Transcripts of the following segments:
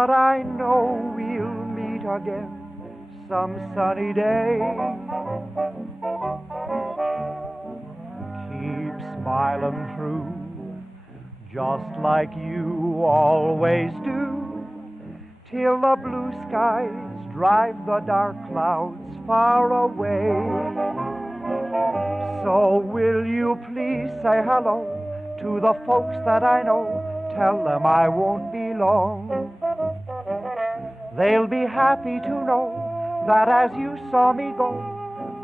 but I know we'll meet again some sunny day. Keep smiling through, just like you always do, till the blue skies drive the dark clouds far away. So will you please say hello to the folks that I know? Tell them I won't be long. They'll be happy to know that as you saw me go,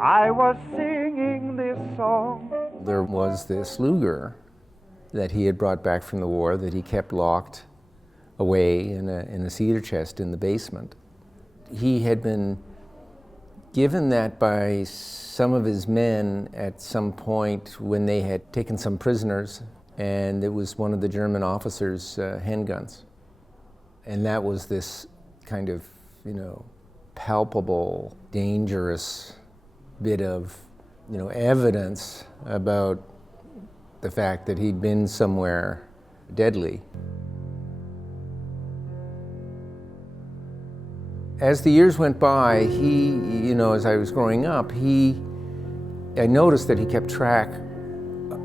I was singing this song. There was this Luger that he had brought back from the war that he kept locked away in a cedar chest in the basement. He had been given that by some of his men at some point when they had taken some prisoners, and it was one of the German officers' handguns. And that was this kind of, palpable, dangerous bit of, evidence about the fact that he'd been somewhere deadly. As the years went by, he, as I was growing up, I noticed that he kept track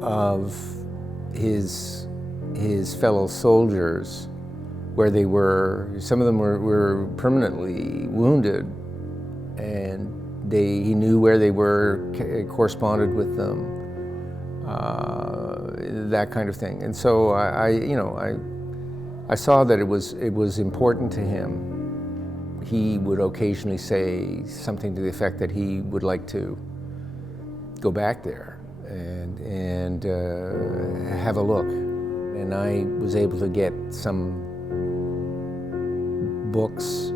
of his fellow soldiers, where they were. Some of them were permanently wounded, and he knew where they were, corresponded with them, that kind of thing. And so I saw that it was important to him. He would occasionally say something to the effect that he would like to go back there and have a look. And I was able to get some books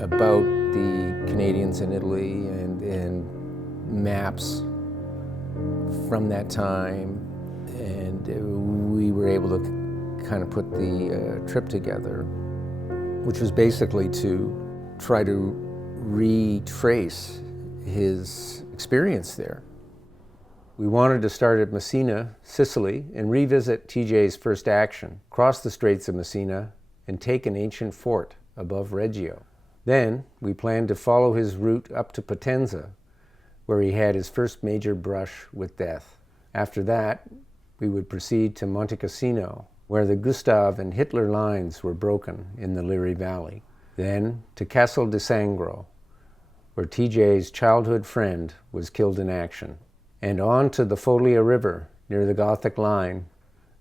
about the Canadians in Italy and maps from that time, and we were able to kind of put the trip together, which was basically to try to retrace his experience there. We wanted to start at Messina, Sicily, and revisit TJ's first action, cross the Straits of Messina, and take an ancient fort above Reggio. Then we planned to follow his route up to Potenza, where he had his first major brush with death. After that, we would proceed to Monte Cassino, where the Gustav and Hitler lines were broken in the Liri Valley. Then to Castel di Sangro, where TJ's childhood friend was killed in action. And on to the Foglia River, near the Gothic line,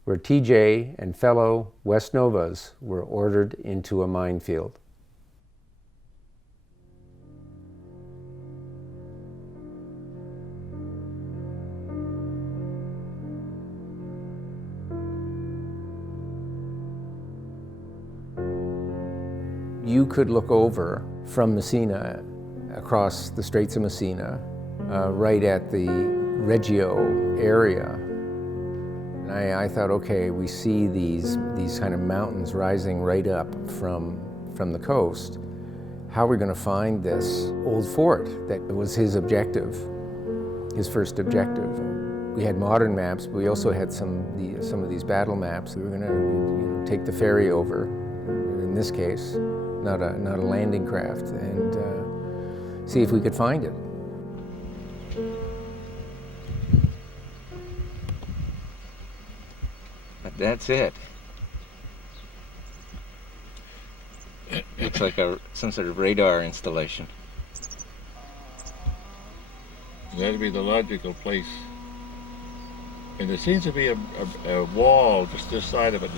where TJ and fellow West Novas were ordered into a minefield. You could look over from Messina, across the Straits of Messina, right at the Reggio area. And I thought, okay, we see these kind of mountains rising right up from the coast. How are we going to find this old fort that was his objective, his first objective? We had modern maps, but we also had some of these battle maps. We were going to take the ferry over, in this case, not a landing craft, and see if we could find it. But that's it. Looks like some sort of radar installation. That'd be the logical place. And there seems to be a wall just this side of it,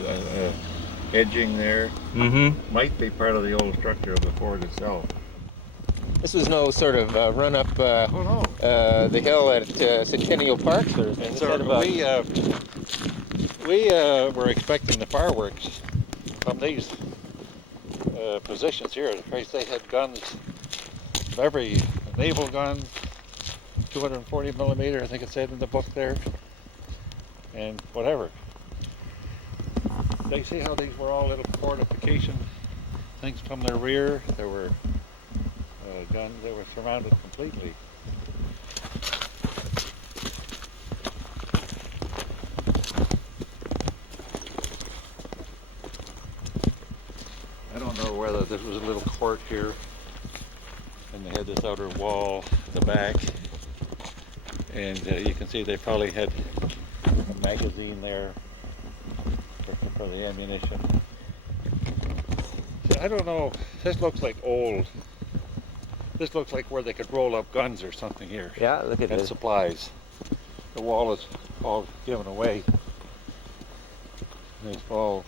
edging there. Mm-hmm. Might be part of the old structure of the fort itself. This was no sort of run up the hill at Centennial Park sort of thing. So we were expecting the fireworks from these positions here. They had guns, every naval gun, 240 millimeter, I think it said in the book there, and whatever. They see how these were all little fortification things from their rear. There were guns, they were surrounded completely. where there was a little court here, and they had this outer wall at the back, and you can see they probably had a magazine there for the ammunition. See, I don't know, this looks like old. This looks like where they could roll up guns or something here. Yeah, look at And this. supplies. The wall is all given away. And it's all,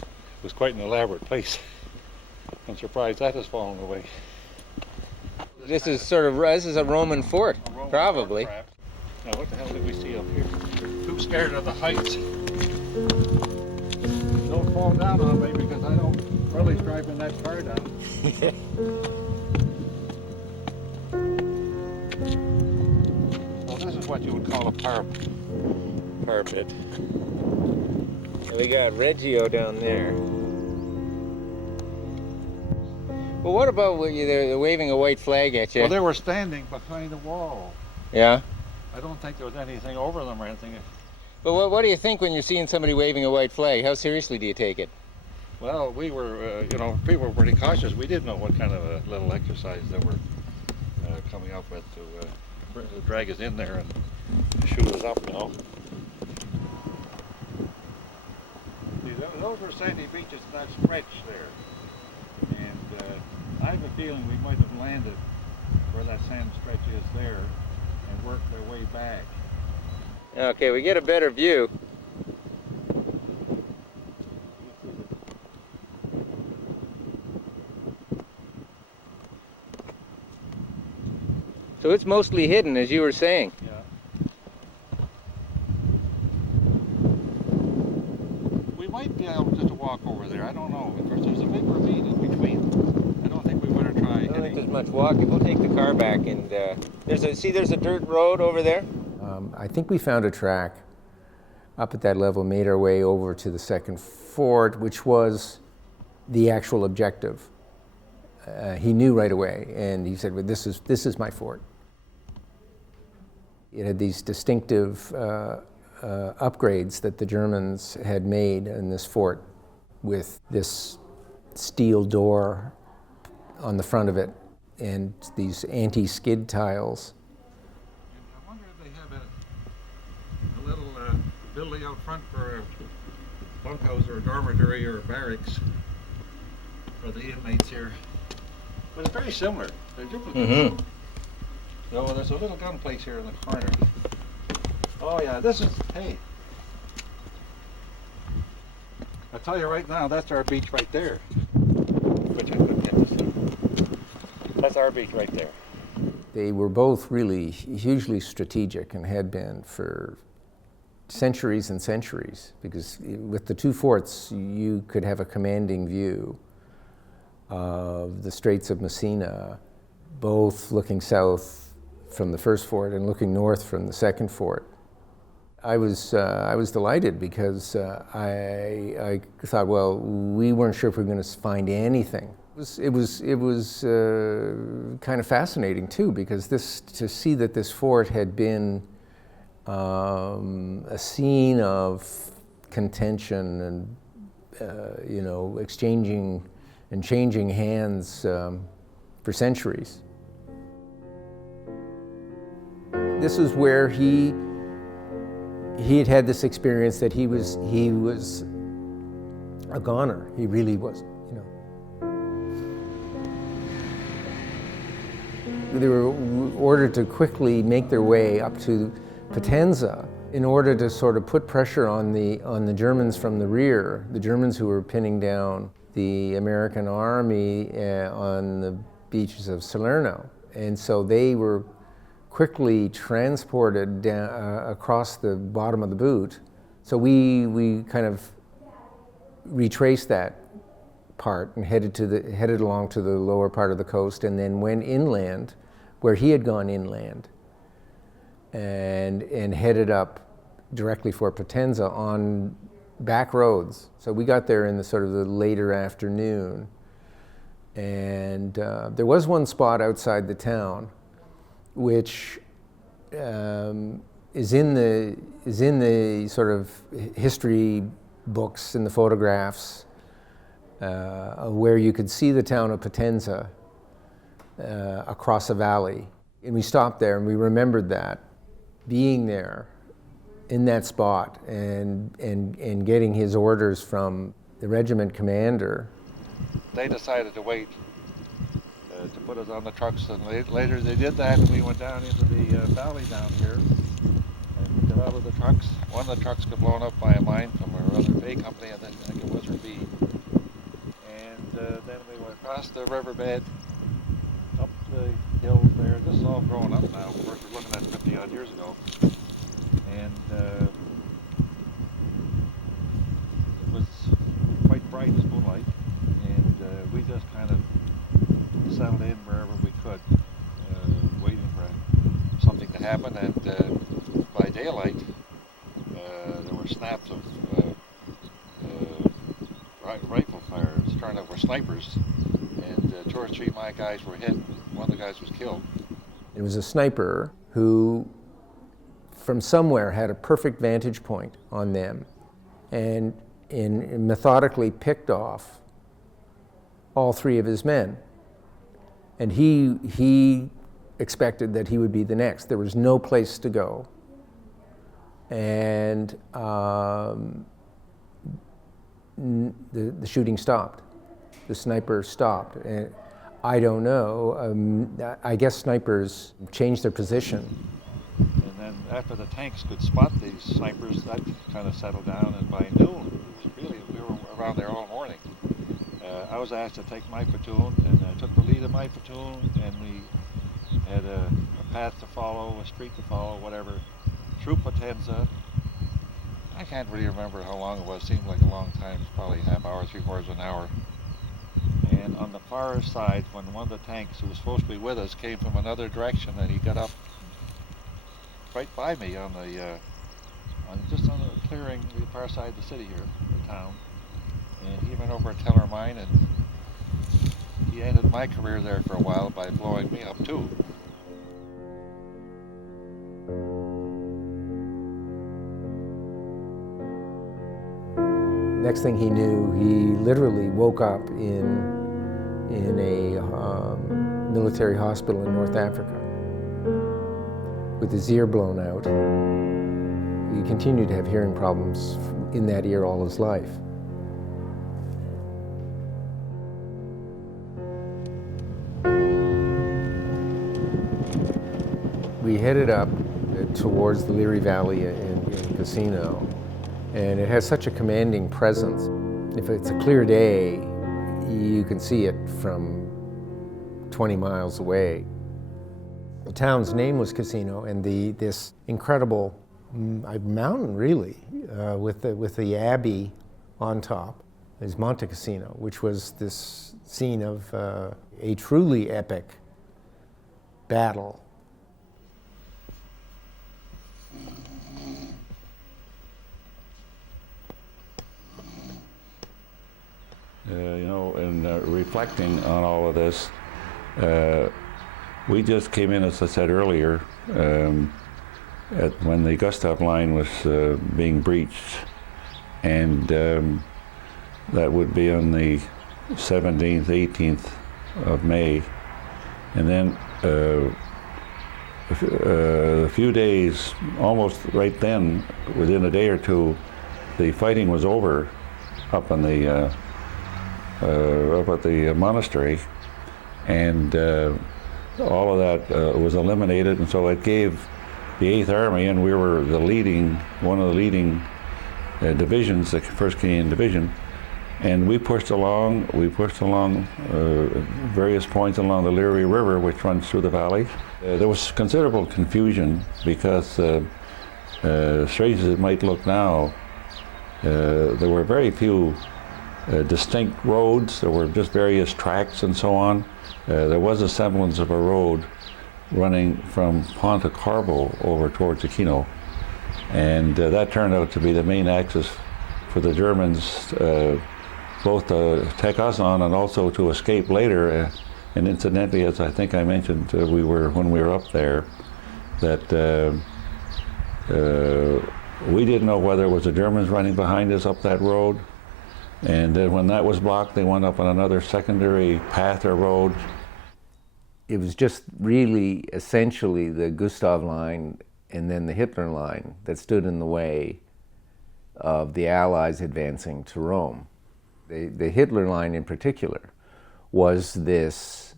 it was quite an elaborate place. I'm surprised that has fallen away. This is a Roman fort, probably. Now what the hell did we see up here? Too scared of the heights. Don't fall down on me because I don't really driving that car down. Well, this is what you would call a parapet. And we got Reggio down there. Well, what about when they're waving a white flag at you? Well, they were standing behind a wall. Yeah? I don't think there was anything over them or anything. But what do you think when you're seeing somebody waving a white flag? How seriously do you take it? Well, we were, people were pretty cautious. We didn't know what kind of a little exercise they were coming up with to drag us in there and shoot us up, you know. See, those were sandy beaches, that stretch there. And I have a feeling we might have landed where that sand stretch is there and worked their way back. Okay, we get a better view. So it's mostly hidden, as you were saying. Yeah. We might be able just to walk over there. I don't know. Of course, there's a big ravine in between. I don't think we better try. I don't think there's much walking. We'll take the car back, and there's a dirt road over there. I think we found a track up at that level, made our way over to the second fort, which was the actual objective. He knew right away, and he said, well, this is my fort. It had these distinctive upgrades that the Germans had made in this fort, with this steel door on the front of it and these anti-skid tiles. I wonder if they have a little building out front for a bunkhouse or a dormitory or a barracks for the inmates here. But it's very similar. They're duplicates. So there's a little gun place here in the corner. Oh yeah, hey. I'll tell you right now, that's our beach right there. Which I couldn't get to see. That's our beach right there. They were both really hugely strategic and had been for centuries and centuries, because with the two forts you could have a commanding view of the Straits of Messina, both looking south from the first fort and looking north from the second fort. I was delighted because I thought, well, we weren't sure if we were going to find anything. It was kind of fascinating too, because to see that this fort had been a scene of contention and exchanging and changing hands for centuries. This is where he had this experience that he was a goner. He really was, They were ordered to quickly make their way up to Potenza in order to sort of put pressure on the Germans from the rear, the Germans who were pinning down the American army on the beaches of Salerno. And so they were quickly transported down, across the bottom of the boot. So we kind of retraced that part and headed along to the lower part of the coast, and then went inland, where he had gone inland, and headed up directly for Potenza on back roads. So we got there in the sort of the later afternoon, and there was one spot outside the town, which is in the sort of history books and the photographs where you could see the town of Potenza across a valley. And we stopped there and we remembered that, being there in that spot and getting his orders from the regiment commander. They decided to wait to put us on the trucks, and later they did that, and we went down into the valley down here and got out of the trucks. One of the trucks got blown up by a mine from a rather big company, and then I think it was or B. And then we went across the riverbed, up the hills there. This is all growing up now. Of course, we're looking at 50 odd years ago. And it was quite bright as moonlight, and we just kind of settled in wherever we could, waiting for something to happen. And by daylight, there were snaps of rifle fires. Turned out were snipers, and 2 or 3 of my guys were hit. One of the guys was killed. It was a sniper who, from somewhere, had a perfect vantage point on them and methodically picked off all 3 of his men. And he expected that he would be the next. There was no place to go. And the shooting stopped. The sniper stopped. And I don't know. I guess snipers changed their position. And then after the tanks could spot these snipers, that kind of settled down. And by noon, really, we were around there all morning. I was asked to take my platoon, and I took the lead of my platoon, and we had a path to follow, a street to follow, whatever, through Potenza. I can't really remember how long it was. It seemed like a long time. It was probably a half hour, 3/4 of an hour. And on the far side, when one of the tanks who was supposed to be with us came from another direction, and he got up right by me on the just on the clearing, the far side of the city here, the town. And he went over to Teller Mine, and he ended my career there for a while by blowing me up too. Next thing he knew, he literally woke up in a military hospital in North Africa with his ear blown out. He continued to have hearing problems in that ear all his life. We headed up towards the Leary Valley in Casino, and it has such a commanding presence. If it's a clear day, you can see it from 20 miles away. The town's name was Casino, and this incredible mountain, really, with the abbey on top, is Monte Cassino, which was this scene of a truly epic battle. And reflecting on all of this, we just came in, as I said earlier, when the Gustav line was being breached, and that would be on the 17th, 18th of May. And then a few days, almost right then, within a day or two, the fighting was over up at the monastery, and all of that was eliminated, and so it gave the 8th Army, and we were one of the leading divisions, the 1st Canadian Division, and we pushed along various points along the Leary River, which runs through the valley. There was considerable confusion because, strange as it might look now, there were very few distinct roads. There were just various tracks and so on. There was a semblance of a road running from Pontecorvo over towards Aquino, and that turned out to be the main axis for the Germans, both to take us on and also to escape later. And incidentally, as I think I mentioned, when we were up there, that we didn't know whether it was the Germans running behind us up that road, And then when that was blocked, they went up on another secondary path or road. It was just really essentially the Gustav Line and then the Hitler Line that stood in the way of the Allies advancing to Rome. The Hitler Line in particular was this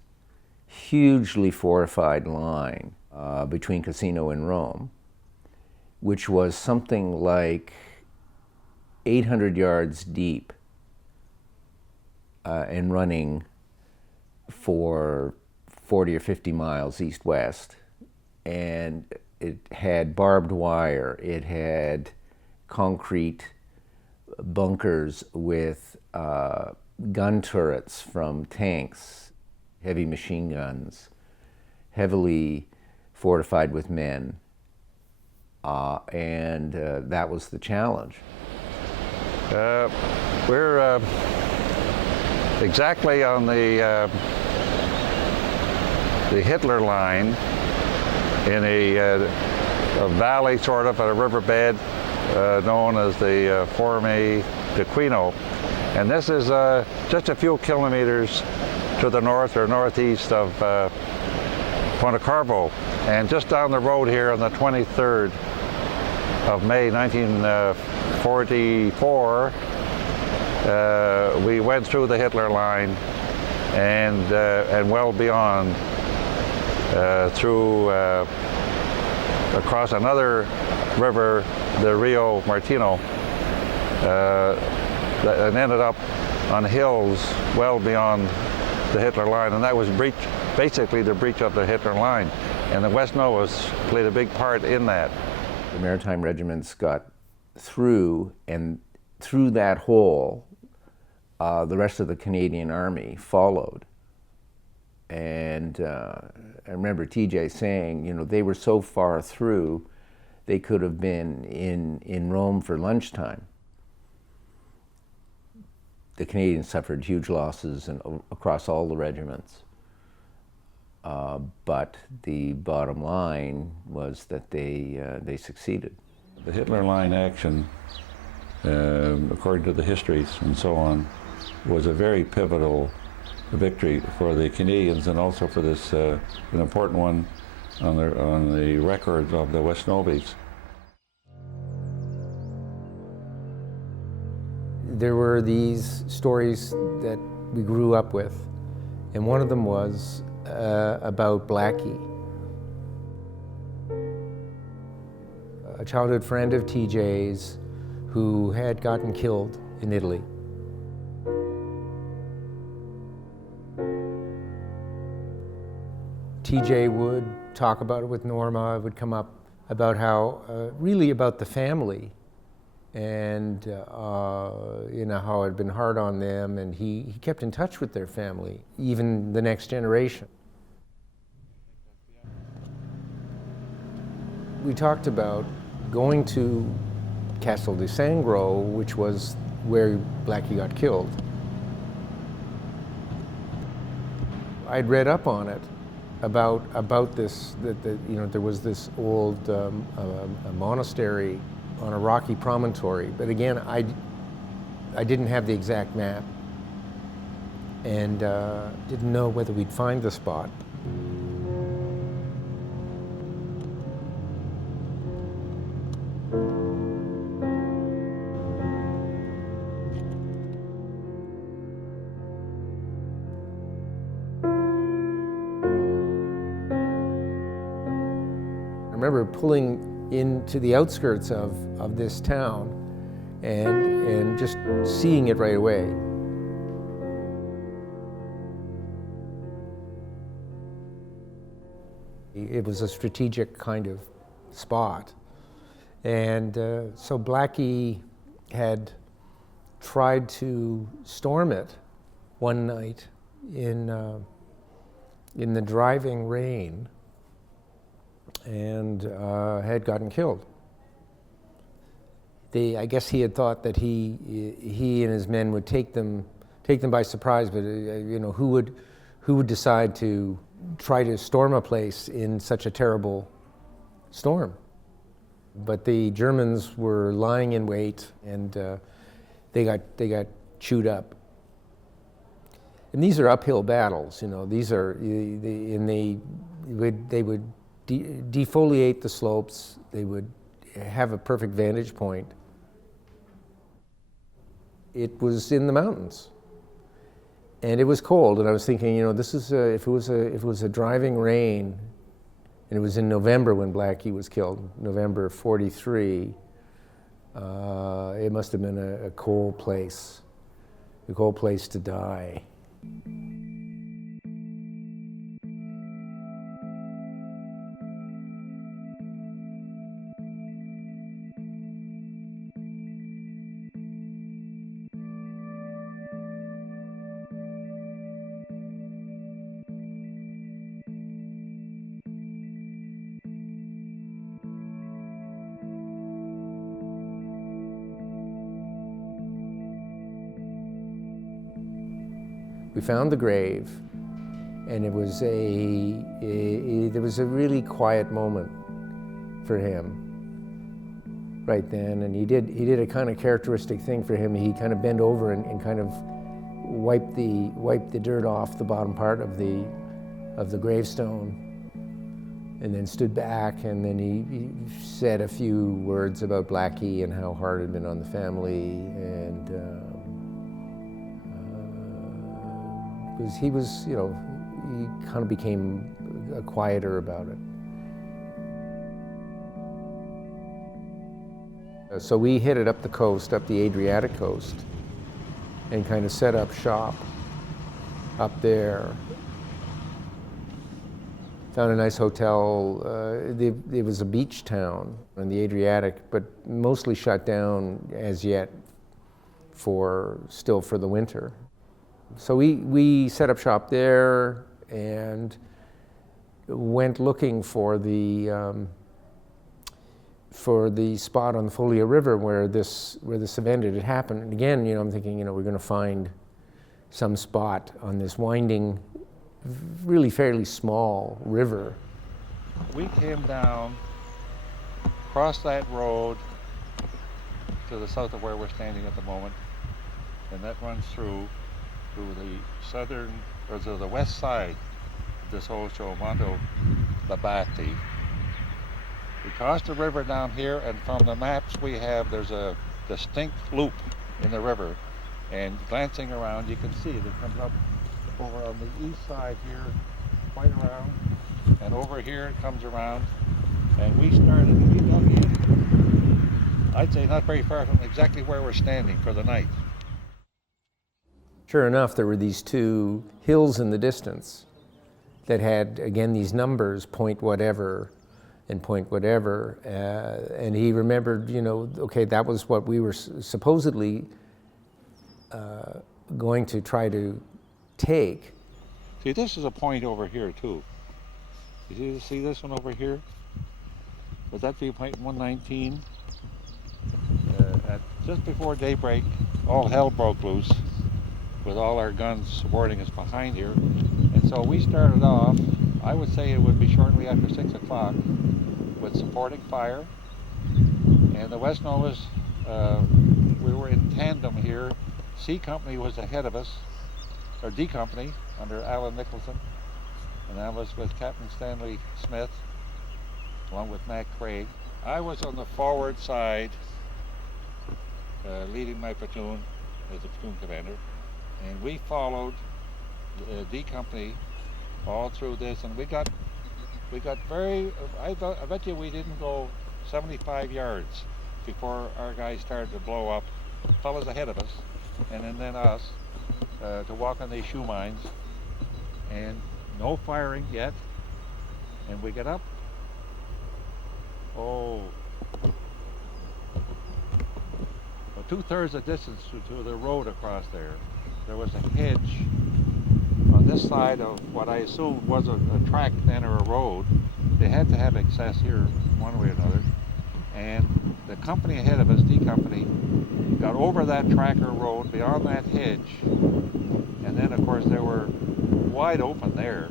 hugely fortified line between Cassino and Rome, which was something like 800 yards deep and running for 40 or 50 miles east-west. And it had barbed wire, it had concrete bunkers with gun turrets from tanks, heavy machine guns, heavily fortified with men. And that was the challenge. We're exactly on the Hitler Line in a valley, sort of, at a riverbed known as the Forme di Quino. And this is just a few kilometers to the north or northeast of Pontecorvo. And just down the road here on the 23rd of May 1944, we went through the Hitler Line and well beyond through across another river, the Rio Martino, and ended up on hills well beyond the Hitler Line, and that was basically the breach of the Hitler Line, and the West Novas played a big part in that. The maritime regiments got through, and through that hole, the rest of the Canadian Army followed. And I remember TJ saying, you know, they were so far through, they could have been in Rome for lunchtime. The Canadians suffered huge losses across all the regiments. But the bottom line was that they succeeded. The Hitler Line action, according to the histories and so on, was a very pivotal victory for the Canadians, and also for this an important one on the record of the West Novies. There were these stories that we grew up with, and one of them was about Blackie, a childhood friend of TJ's who had gotten killed in Italy. TJ would talk about it with Norma. It would come up about how, really about the family, and you know, how it had been hard on them, and he kept in touch with their family, even the next generation. We talked about going to Castel di Sangro, which was where Blackie got killed. I'd read up on it, about this, that you know, there was this old a monastery on a rocky promontory, but again, I didn't have the exact map, and didn't know whether we'd find the spot. I remember pulling into the outskirts of this town and just seeing it right away. It was a strategic kind of spot. And so Blackie had tried to storm it one night in the driving rain, and had gotten killed. I guess he had thought that he and his men would take them by surprise, but you know, who would decide to try to storm a place in such a terrible storm? But the Germans were lying in wait, and they got chewed up. And these are uphill battles, you know. These are, and they would defoliate the slopes. They would have a perfect vantage point. It was in the mountains, and it was cold. And I was thinking, you know, this is if it was a driving rain, and it was in November when Blackie was killed, November '43. It must have been a cold place to die. We found the grave, and it was there was a really quiet moment for him right then, and he did a kind of characteristic thing for him. He kind of bent over and kind of wiped the dirt off the bottom part of the gravestone, and then stood back, and then he said a few words about Blackie and how hard it had been on the family, and because he was, you know, he kind of became quieter about it. So we headed up the coast, up the Adriatic coast, and kind of set up shop up there. Found a nice hotel. It was a beach town on the Adriatic, but mostly shut down as yet still for the winter. So we set up shop there and went looking for the spot on the Folia River where this event had happened. And again, you know, I'm thinking, you know, we're going to find some spot on this winding, really fairly small river. We came down, crossed that road to the south of where we're standing at the moment, and that runs through the southern, or to the west side of this whole show, Monte Labate. We crossed the river down here, and from the maps we have, there's a distinct loop in the river, and glancing around you can see it comes up over on the east side here, quite around, and over here it comes around, and we dug in, I'd say not very far from exactly where we're standing for the night. Sure enough, there were these two hills in the distance that had, again, these numbers, point whatever and point whatever. And he remembered, you know, okay, that was what we were supposedly going to try to take. See, this is a point over here, too. You see this one over here? Would that be point 119? Just before daybreak, all hell broke loose, with all our guns supporting us behind here. And so we started off, I would say it would be shortly after 6 o'clock, with supporting fire. And the West Novas, we were in tandem here. C Company was ahead of us, or D Company, under Alan Nicholson. And I was with Captain Stanley Smith, along with Mac Craig. I was on the forward side, leading my platoon as the platoon commander. And we followed D Company all through this, and we got very, I bet you we didn't go 75 yards before our guys started to blow up, fellas ahead of us, and then us, to walk on these shoe mines, and no firing yet, and we get up, two-thirds the distance to the road across there. There was a hedge on this side of what I assumed was a track then, or a road. They had to have access here one way or another. And the company ahead of us, D Company, got over that tracker road beyond that hedge. And then, of course, they were wide open there.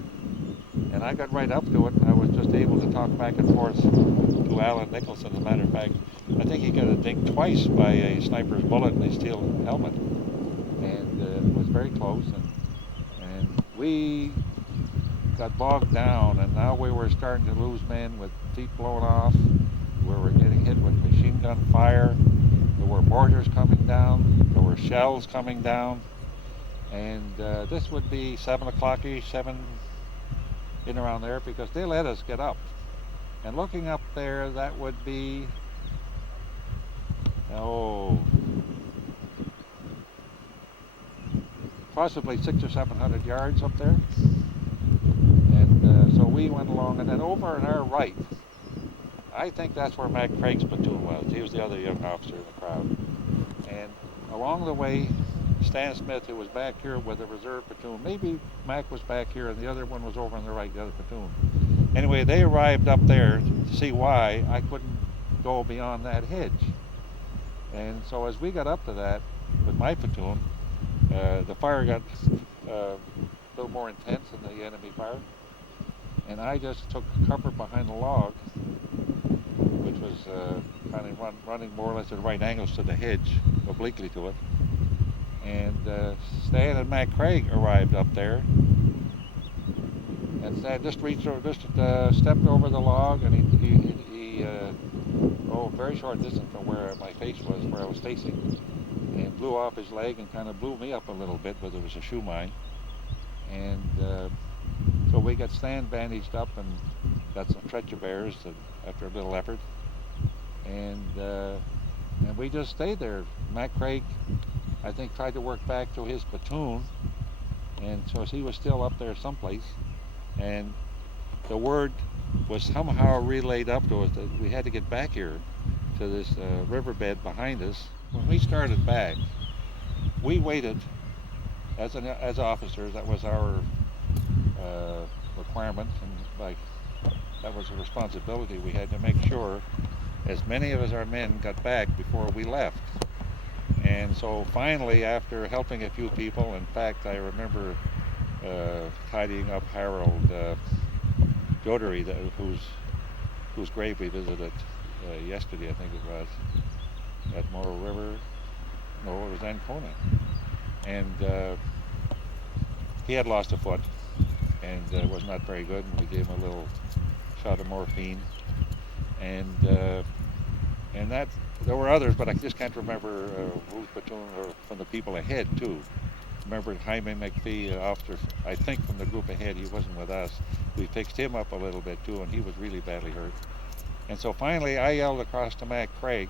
And I got right up to it, and I was just able to talk back and forth to Alan Nicholson. As a matter of fact, I think he got dinged twice by a sniper's bullet in his steel helmet. very close, and we got bogged down, and now we were starting to lose men with feet blown off. We were getting hit with machine gun fire. There were mortars coming down. There were shells coming down. And this would be 7 o'clock-ish, 7 in around there, because they let us get up. And looking up there, that would be, possibly 600 or 700 yards up there. And so we went along, and then over on our right, I think that's where Mac Craig's platoon was. He was the other young officer in the crowd. And along the way, Stan Smith, who was back here with the reserve platoon, maybe Mac was back here and the other one was over on the right, the other platoon. Anyway, they arrived up there to see why I couldn't go beyond that hedge. And so as we got up to that with my platoon, the fire got a little more intense than the enemy fire. And I just took cover behind the log, which was kind of running more or less at right angles to the hedge, obliquely to it. And Stan and Mac Craig arrived up there. And Stan just stepped over the log, and he very short distance from where my face was, where I was facing, and blew off his leg and kind of blew me up a little bit, but it was a shoe mine. And so we got Stan bandaged up and got some stretcher bearers after a little effort. And we just stayed there. Mac Craig, I think, tried to work back to his platoon, and so he was still up there someplace. And the word was somehow relayed up to us that we had to get back here to this riverbed behind us. When we started back, we waited as officers. That was our requirement, and that was a responsibility we had to make sure as many of our men got back before we left. And so finally, after helping a few people, in fact, I remember tidying up Harold Jodery, whose grave we visited yesterday, I think it was, at Morrow River. No, it was Ancona. And he had lost a foot and was not very good, and we gave him a little shot of morphine. And that, there were others, but I just can't remember whose platoon, or from the people ahead too. Remember Jaime McPhee, officer, I think from the group ahead, he wasn't with us. We fixed him up a little bit too, and he was really badly hurt. And so finally I yelled across to Mac Craig,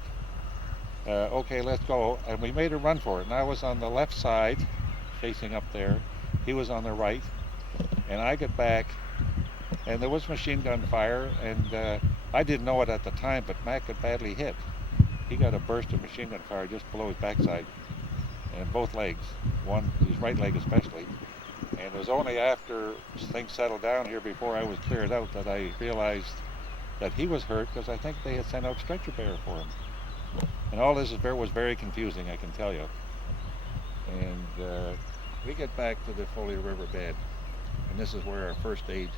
okay, let's go. And we made a run for it. And I was on the left side, facing up there. He was on the right. And I got back, and there was machine gun fire, and I didn't know it at the time, but Mac got badly hit. He got a burst of machine gun fire just below his backside, and both legs, his right leg especially. And it was only after things settled down here, before I was cleared out, that I realized that he was hurt, because I think they had sent out stretcher bearer for him. And all this was very confusing, I can tell you. And we get back to the Foley River bed, and this is where our first aid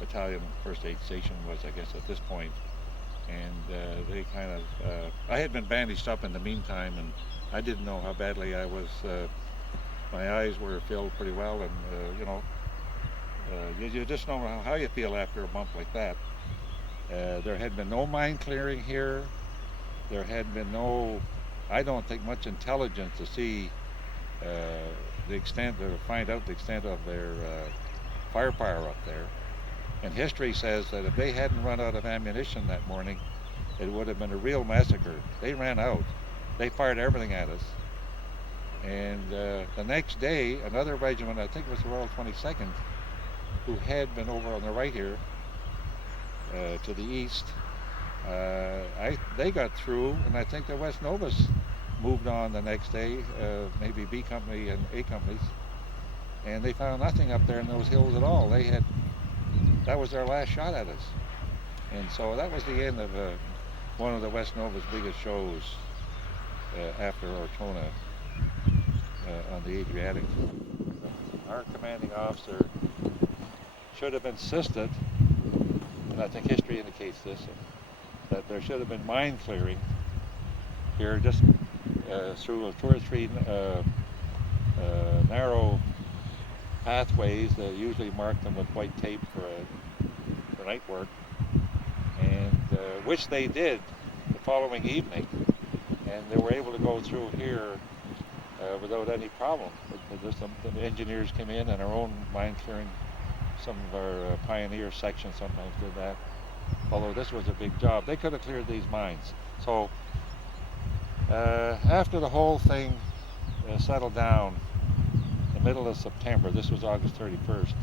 battalion, first aid station was, I guess, at this point. And they kind of, I had been bandaged up in the meantime, and I didn't know how badly I was. My eyes were filled pretty well, and you just know how you feel after a bump like that. There had been no mine clearing here. There had been no, I don't think, much intelligence to see the extent, or to find out the extent of their firepower up there. And history says that if they hadn't run out of ammunition that morning, it would have been a real massacre. They ran out. They fired everything at us. And the next day, another regiment, I think it was the Royal 22nd, who had been over on the right here, to the east, they got through, and I think the West Novus moved on the next day, maybe B Company and A Companies, and they found nothing up there in those hills at all. That was their last shot at us. And so that was the end of one of the West Novus biggest shows after Ortona on the Adriatic. Our commanding officer should have insisted, and I think history indicates this, that there should have been mine clearing here just through 2 or 3 narrow pathways that usually mark them with white tape for night work, and which they did the following evening, and they were able to go through here without any problem. The engineers came in, and our own mine clearing, some of our pioneer sections sometimes did that. Although this was a big job, they could have cleared these mines. So after the whole thing settled down, the middle of September, this was August 31st,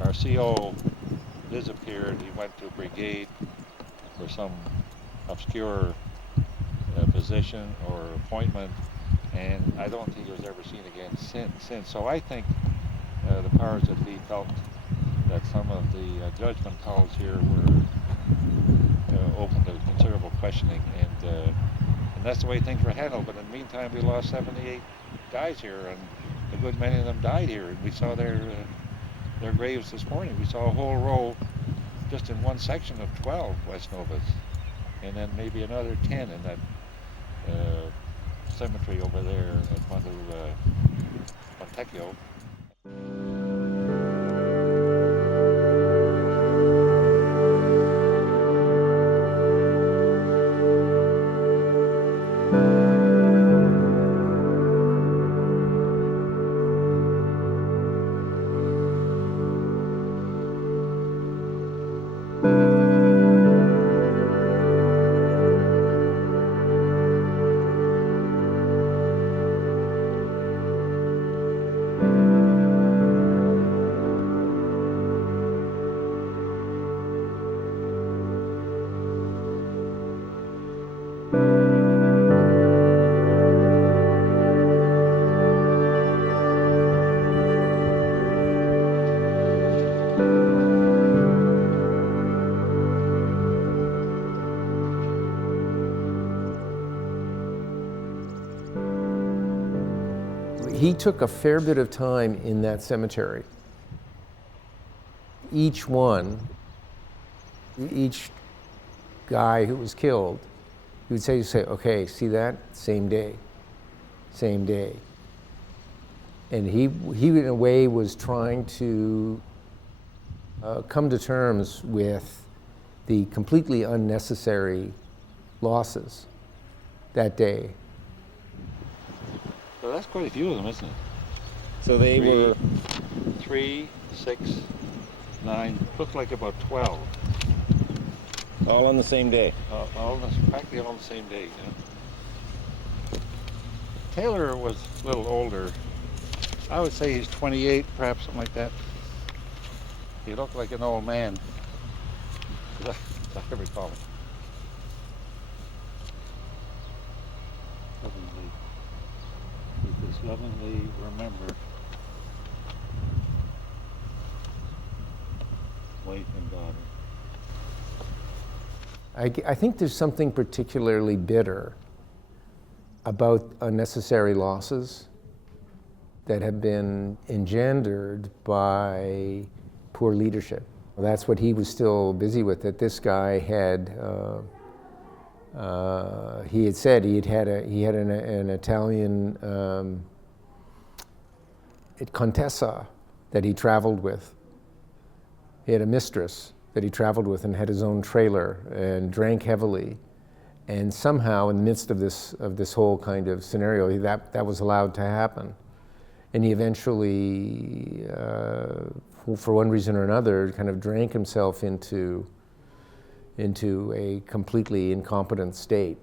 our CO disappeared. He went to brigade for some obscure position or appointment, and I don't think he was ever seen again since. So I think the powers that be felt that some of the judgment calls here were open to considerable questioning, and that's the way things were handled. But in the meantime, we lost 78 guys here, and a good many of them died here, and we saw their graves this morning. We saw a whole row just in one section of 12 West Novas, and then maybe another 10 in that cemetery over there at Montecchio. He took a fair bit of time in that cemetery. Each guy who was killed, he would say, okay, see that? Same day. And he in a way was trying to come to terms with the completely unnecessary losses that day. So that's quite a few of them, isn't it? So they were 3, 6, 9, looked like about 12. all on the same day. Practically all on the same day. Yeah. Taylor was a little older. I would say he's 28, perhaps, something like that. He looked like an old man, as I recall him. Lovingly remember wife and daughter. I think there's something particularly bitter about unnecessary losses that have been engendered by poor leadership. That's what he was still busy with, that this guy had he had said he had an Italian contessa that he traveled with. He had a mistress that he traveled with and had his own trailer and drank heavily. And somehow, in the midst of this whole kind of scenario, that was allowed to happen. And he eventually, for one reason or another, kind of drank himself into a completely incompetent state.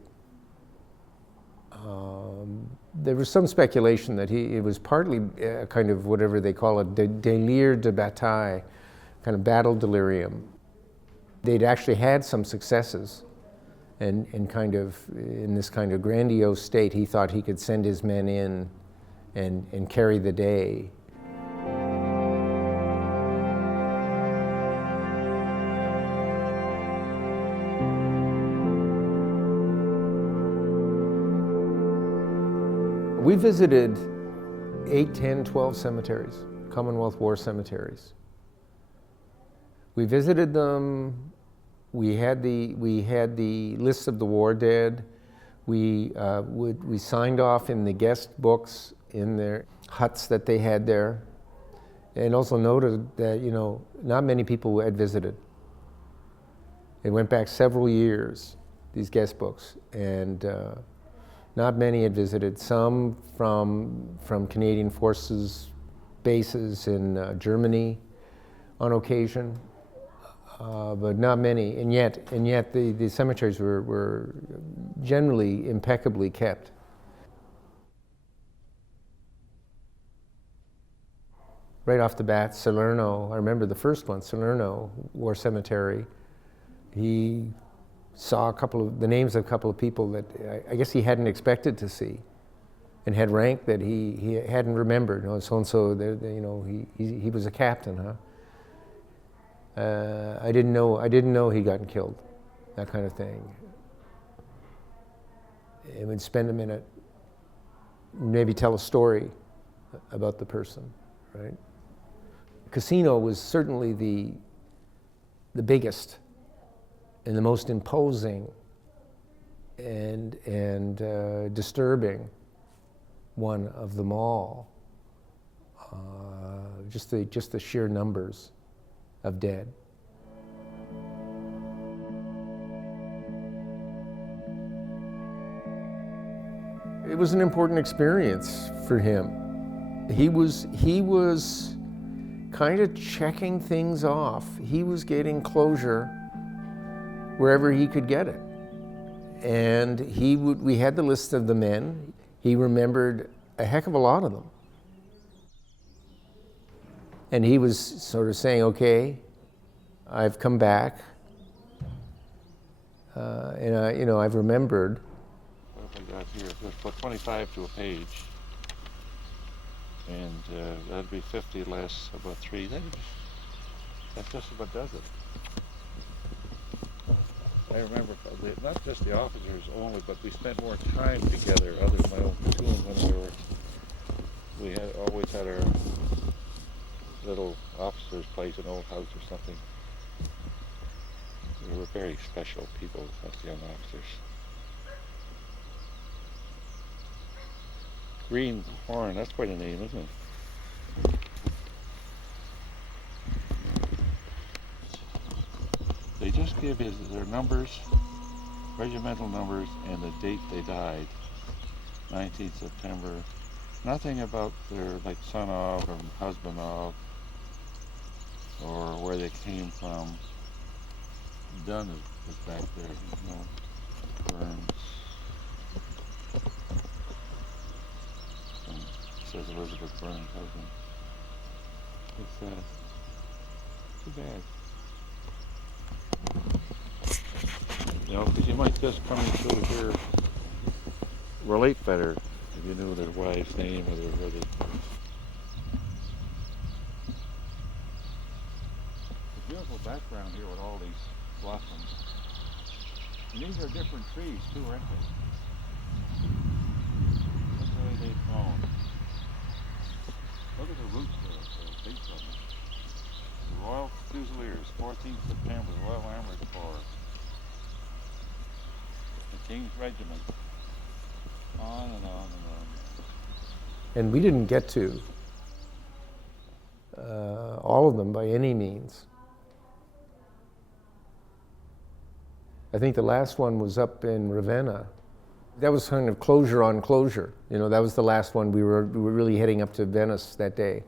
There was some speculation that it was partly kind of whatever they call it, délire de bataille, kind of battle delirium. They'd actually had some successes, and kind of in this kind of grandiose state, he thought he could send his men in and carry the day. We visited 8, 10, 12 cemeteries, Commonwealth War cemeteries. We visited them. We had the lists of the war dead. We signed off in the guest books in their huts that they had there, and also noted that, you know, not many people had visited. It went back several years, these guest books, and not many had visited. Some from Canadian Forces bases in Germany on occasion, but not many. And yet the cemeteries were generally impeccably kept. Right off the bat, Salerno, I remember the first one, Salerno War Cemetery. He saw the names of a couple of people that I guess he hadn't expected to see, and had rank that he hadn't remembered. You know, so and so, you know, he was a captain, huh? I didn't know he'd gotten killed, that kind of thing. It would spend a minute, maybe tell a story about the person, right? Casino was certainly the biggest and the most imposing and disturbing one of them all. Just the sheer numbers of dead. It was an important experience for him. He was kind of checking things off. He was getting closure wherever he could get it. And we had the list of the men. He remembered a heck of a lot of them. And he was sort of saying, okay, I've come back, and I've remembered. What have I got here? Let's put 25 to a page. And that'd be 50 less about 3. That just about does it. I remember not just the officers only, but we spent more time together, other than my own platoon, when we had always had our little officer's place, an old house or something. We were very special people, us young officers. Greenhorn, that's quite a name, isn't it? They just give their numbers, regimental numbers, and the date they died, 19th September. Nothing about their, like, son of or husband of, or where they came from. Dunn is back there, you know, Burns. And it says Elizabeth Burns, husband. It's too bad. You know, because you might just come through here relate better if you knew their wife's name or their beautiful background here with all these blossoms. And these are different trees too, aren't they? Look the way they've grown. Look at the roots there, the base of them. The Royal Fusiliers, 14th September, Royal Armoured Corps. The King's Regiment. On and on and on. And we didn't get to all of them by any means. I think the last one was up in Ravenna. That was kind of closure on closure. You know, that was the last one. We were really heading up to Venice that day.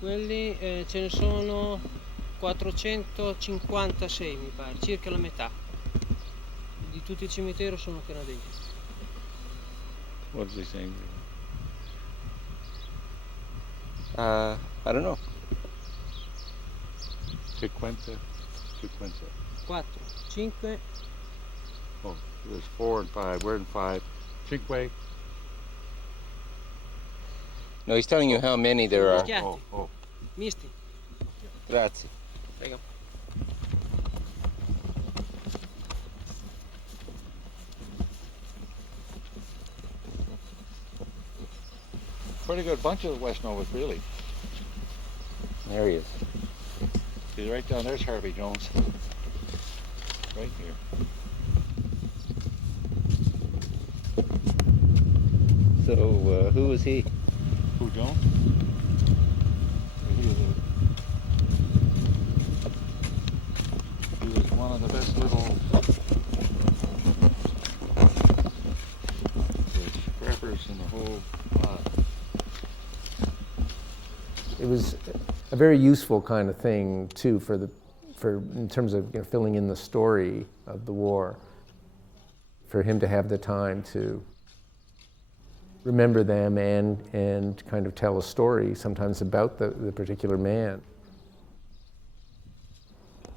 Quelli ce ne sono 456 mi pare, circa la metà. Di tutto il cimitero sono canadesi. What is he saying? I don't know. 50. 4, 5. Oh, there's 4 and 5. We're in 5. Cinque. No, he's telling you how many there are. Oh. Misti. Grazie. Prego. Pretty good bunch of the West Novas, really. There he is. See, right down there's Harvey Jones. Right here. So who was he? Who, Jones? He was one of the best little scrappers in the whole lot. It was a very useful kind of thing too for in terms of filling in the story of the war. For him to have the time to remember them and kind of tell a story sometimes about the particular man.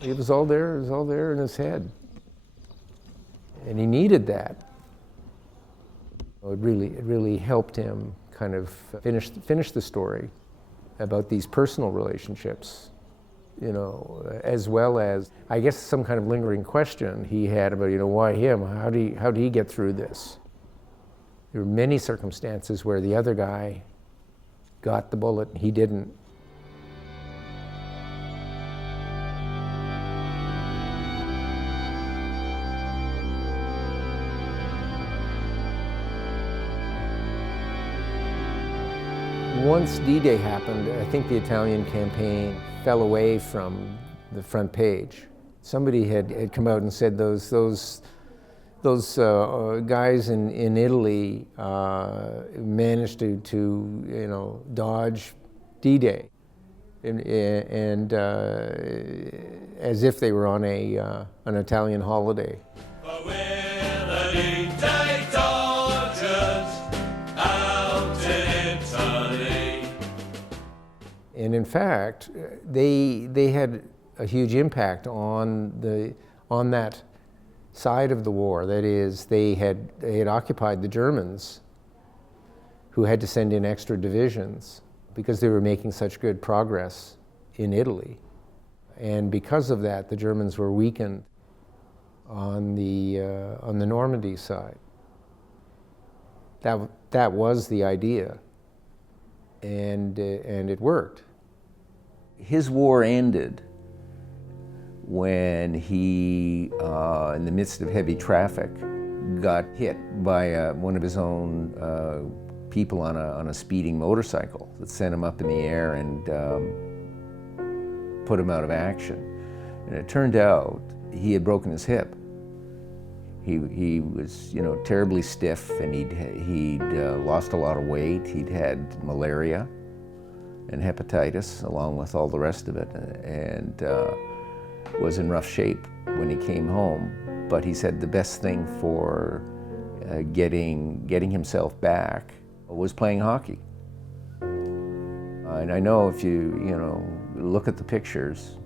It was all there in his head. And he needed that. It really helped him kind of finish the story about these personal relationships, as well as, I guess, some kind of lingering question he had about, why him? How did he get through this? There were many circumstances where the other guy got the bullet and he didn't. Once D-Day happened, I think the Italian campaign fell away from the front page. Somebody had come out and said those guys in Italy managed to dodge D-Day, and as if they were on an Italian holiday. And in fact, they had a huge impact on that side of the war. That is, they had occupied the Germans, who had to send in extra divisions because they were making such good progress in Italy. And because of that, the Germans were weakened on the Normandy side. That was the idea, and it worked. His war ended when he, in the midst of heavy traffic, got hit by one of his own people on a speeding motorcycle that sent him up in the air and put him out of action. And it turned out he had broken his hip. He was, terribly stiff, and he'd lost a lot of weight. He'd had malaria and hepatitis, along with all the rest of it, and was in rough shape when he came home. But he said the best thing for getting himself back was playing hockey. And I know if you look at the pictures,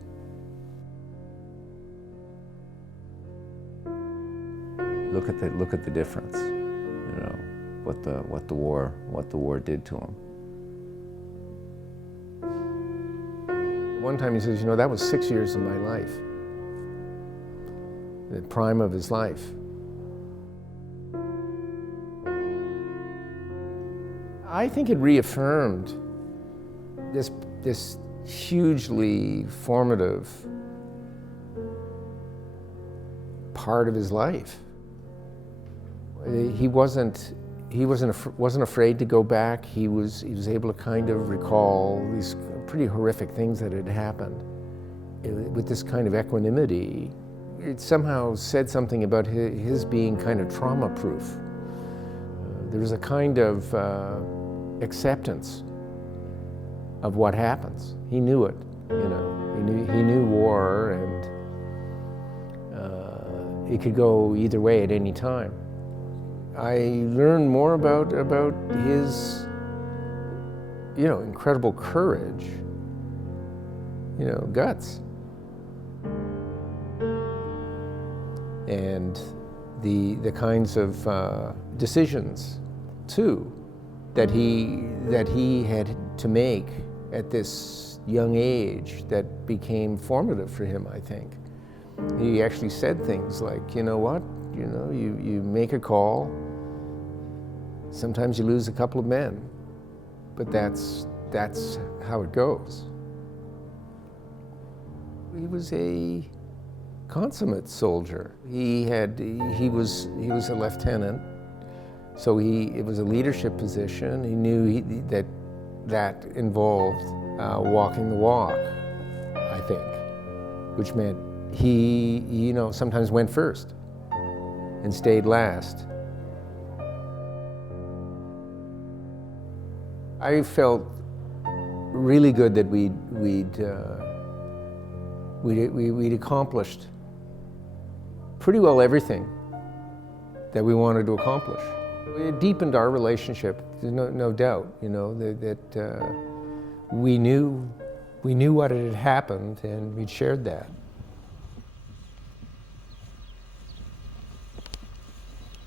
look at the difference, what the war did to him. One time he says, that was 6 years of my life, the prime of his life. I think it reaffirmed this hugely formative part of his life. He wasn't afraid to go back. He was able to kind of recall these pretty horrific things that had happened with this kind of equanimity. It somehow said something about his being kind of trauma-proof. There was a kind of acceptance of what happens. He knew it, He knew war, and it could go either way at any time. I learned more about his, incredible courage, guts, and the kinds of decisions too that he had to make at this young age that became formative for him, I think. He actually said things like, you make a call. Sometimes you lose a couple of men, but that's how it goes. He was a consummate soldier. He was a lieutenant So it was a leadership position. He knew that involved walking the walk, I think, which meant he, sometimes went first and stayed last. I felt really good that we'd accomplished pretty well everything that we wanted to accomplish. It deepened our relationship, there's no doubt, that we knew what had happened and we'd shared that.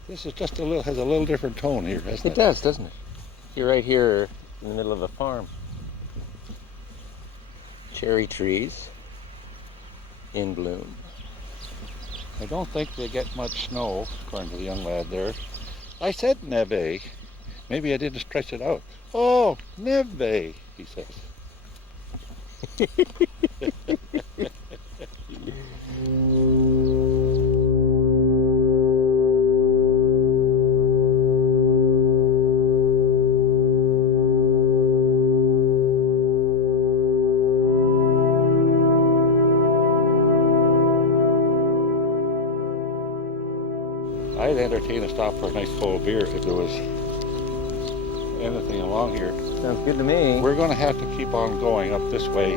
This is just has a little different tone here, hasn't it? It does, doesn't it? You're right here in the middle of a farm. Cherry trees in bloom. I don't think they get much snow, according to the young lad there. I said neve. Maybe I didn't stretch it out. Oh, neve, he says. I'd entertain a stop for a nice cold beer if there was anything along here. Sounds good to me. We're going to have to keep on going up this way